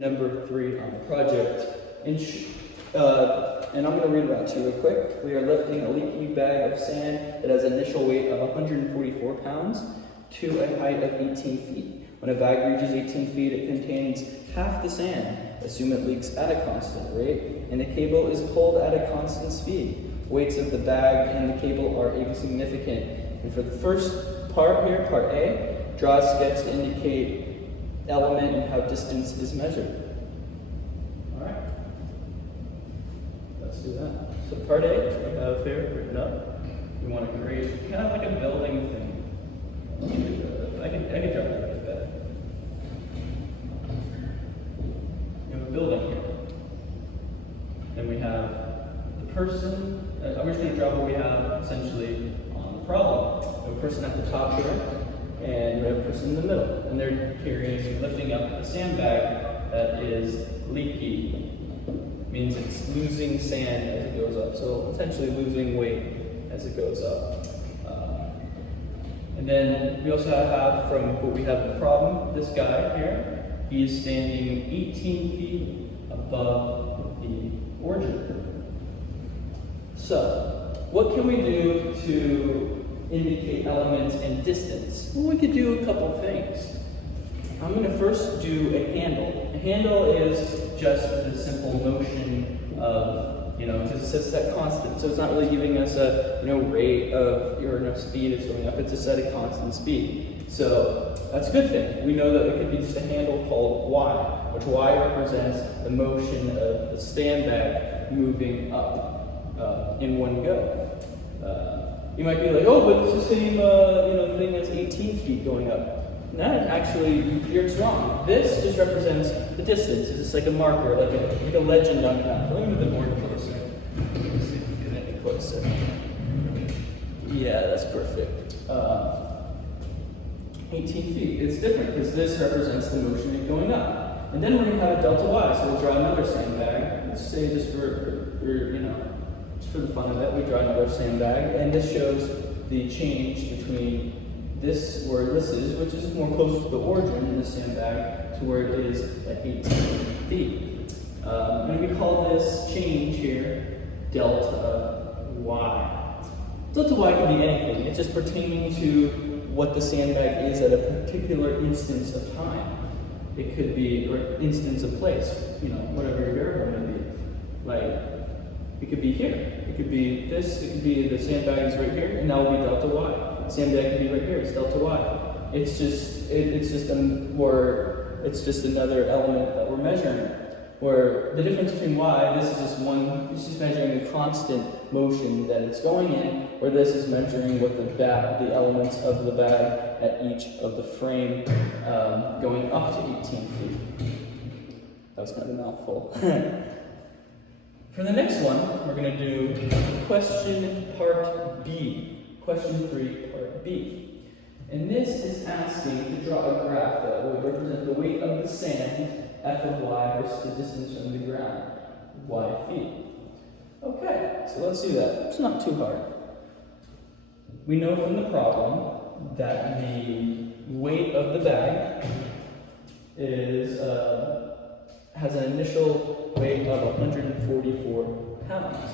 Number 3 on the project. And I'm going to read it out to you real quick. We are lifting a leaky bag of sand that has an initial weight of 144 pounds to a height of 18 feet. When a bag reaches 18 feet, it contains half the sand. Assume it leaks at a constant rate, and the cable is pulled at a constant speed. Weights of the bag and the cable are insignificant. And for the first part here, part A, draw a sketch to indicate element and how distance is measured. All right, let's do that. So part A, we have here written up. We want to create kind of like a building thing. I can draw it a bit better. We have a building here. Then we have the person. I'm just going to draw what we have essentially on the problem. We have a person at the top here. And we have a person in the middle, and they're lifting up a sandbag that is leaky. Means it's losing sand as it goes up, so essentially losing weight as it goes up. And then we also have from what we have in the problem, this guy here, he is standing 18 feet above the origin. So, what can we do to indicate elements and distance? Well, we could do a couple things. I'm going to first do a handle. A handle is just the simple motion of, because it says set constant, so it's not really giving us a, rate of, or speed it's going up, it's a set a constant speed. So that's a good thing. We know that it could be just a handle called Y, which Y represents the motion of the sandbag moving up in one go. You might be like, oh, but it's the same, thing as 18 feet going up. And that actually, you're wrong. This just represents the distance. It's just like a marker, like a legend on the map. Let me move the board closer. Let's see if we can get any closer. Yeah, that's perfect. 18 feet. It's different because this represents the motion of going up. And then we're going to have a delta Y, so we'll draw another sandbag. Let's say just for the fun of it, we draw another sandbag, and this shows the change between this, where this is, which is more close to the origin in the sandbag, to where it is at 18 feet. And we call this change here delta Y. Delta Y can be anything. It's just pertaining to what the sandbag is at a particular instance of time. It could be, or instance of place, whatever your variable may be. Like, it could be here. It could be this. It could be the sandbag is right here, and that will be delta Y. The sandbag could be right here. It's delta Y. It's just another element that we're measuring. Where the difference between Y, this is just one. It's just measuring the constant motion that it's going in. Where this is measuring what the elements of the bag at each of the frame going up to 18 feet. That was kind of a mouthful. For the next one, we're going to do question part B. Question 3, part B. And this is asking to draw a graph that will represent the weight of the sand, F of Y, versus the distance from the ground, Y feet. Okay, so let's do that. It's not too hard. We know from the problem that the weight of the bag has an initial weight of 144 pounds.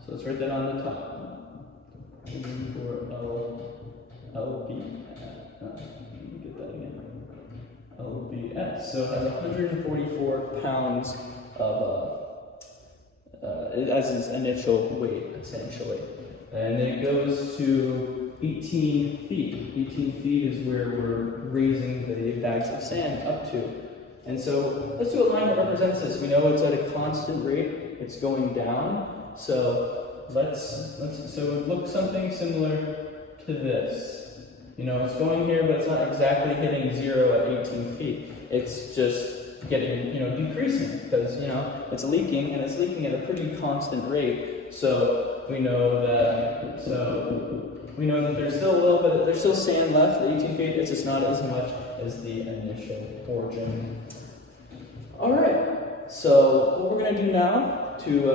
So let's write that on the top. 144 LB. Let me get that again. LBS. So it has 144 pounds of as its initial weight, essentially. And then it goes to 18 feet. 18 feet is where we're raising the bags of sand up to. And so let's do a line that represents this. We know it's at a constant rate. It's going down. So so it looks something similar to this. It's going here, but it's not exactly hitting 0 at 18 feet. It's just getting, decreasing because, it's leaking, and it's leaking at a pretty constant rate. So we know that there's still a little bit, there's still sand left at 18 feet. It's just not as much as the initial origin. All right, so what we're going to do now to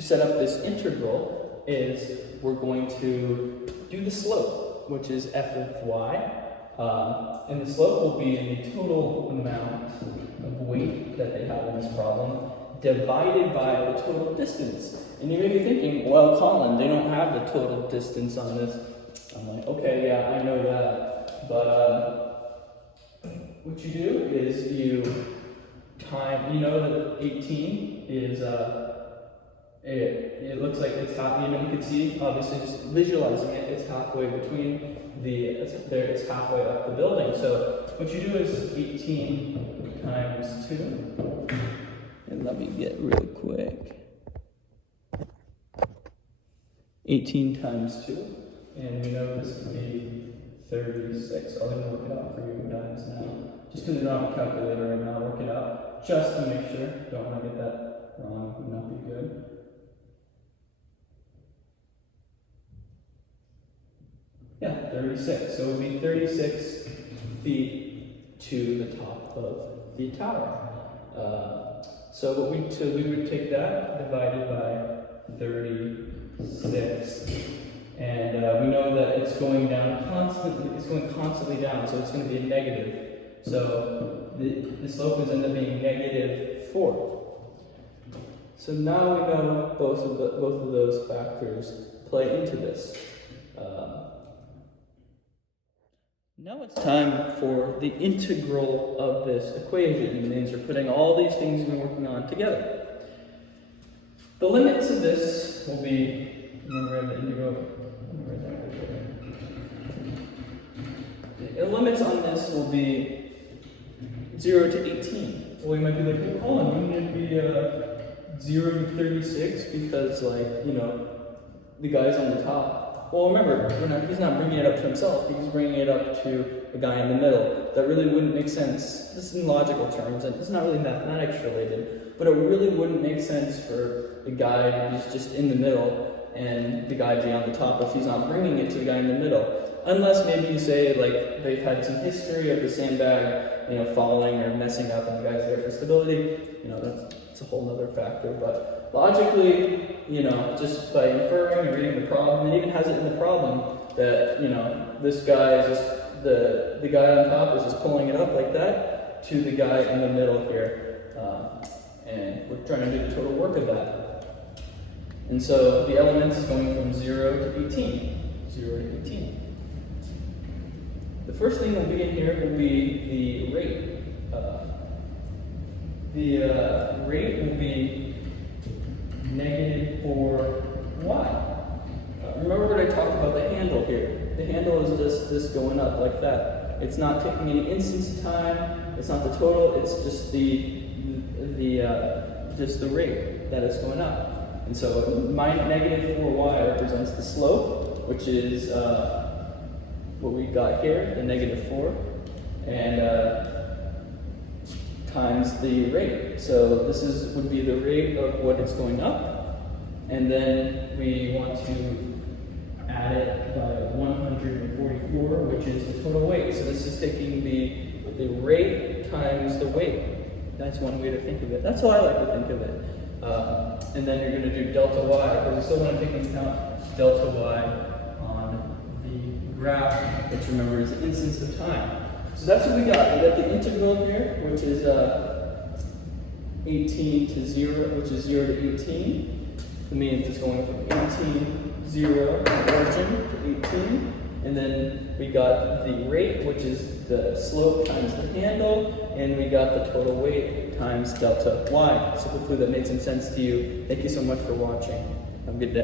set up this integral is we're going to do the slope, which is f of y And the slope will be the total amount of weight that they have in this problem divided by the total distance. And you may be thinking, well, Colin, they don't have the total distance on this. I'm like, okay, yeah, I know that. But what you do is you know that 18 is, it looks like it's half, you can see, obviously just visualizing it, it's halfway between it's halfway up the building. So what you do is 18 times 2, and let me get really quick. 18 times 2, and we know this would be 36. I'll even work it out for you guys now. Just because I don't have a calculator right now, I'll work it out just to make sure. Don't want to get that wrong, would not be good. Yeah, 36. So it would be 36 feet to the top of the tower. So we would take that divided by 36, and we know that it's going down constantly. It's going constantly down, so it's going to be a negative. So the slope is end up being -4. So now we know both of those factors play into this. Now it's time for the integral of this equation. It means we're putting all these things we've been working on together. The limits of this will be, remember the integral, the limits on this will be 0 to 18. Well, you might be like, well, Colin, wouldn't it be 0 to 36 because, like, the guy's on the top? Well, remember, he's not bringing it up to himself, he's bringing it up to a guy in the middle. That really wouldn't make sense. This is in logical terms, and it's not really mathematics related, but it really wouldn't make sense for the guy to be just in the middle and the guy be on the top if he's not bringing it to the guy in the middle. Unless maybe you say, like, they've had some history of the sandbag, falling or messing up and the guy's there for stability. That's a whole other factor, but logically, just by inferring and reading the problem, it even has it in the problem that, this guy is just, the guy on top is just pulling it up like that to the guy in the middle here. And we're trying to do the total work of that. And so the elements is going from 0 to 18. 0 to 18. The first thing that will be in here will be the rate. The rate will be -4y. Remember what I talked about the handle here. The handle is just going up like that. It's not taking any instance of time. It's not the total. It's just the rate that it's going up. And so -4y represents the slope, which is what we got here, the -4, and times the rate. So this would be the rate of what it's going up, and then we want to add it by 144, which is the total weight. So this is taking the rate times the weight. That's one way to think of it. That's how I like to think of it. And then you're going to do delta y, because you still want to take into account delta y on the graph, which remember is the instance of time. So that's what we got. We got the integral here, which is 18 to 0, which is 0 to 18. It means it's going from 18, 0, origin to 18. And then we got the rate, which is the slope times the handle, and we got the total weight times delta y. So hopefully that made some sense to you. Thank you so much for watching. Have a good day.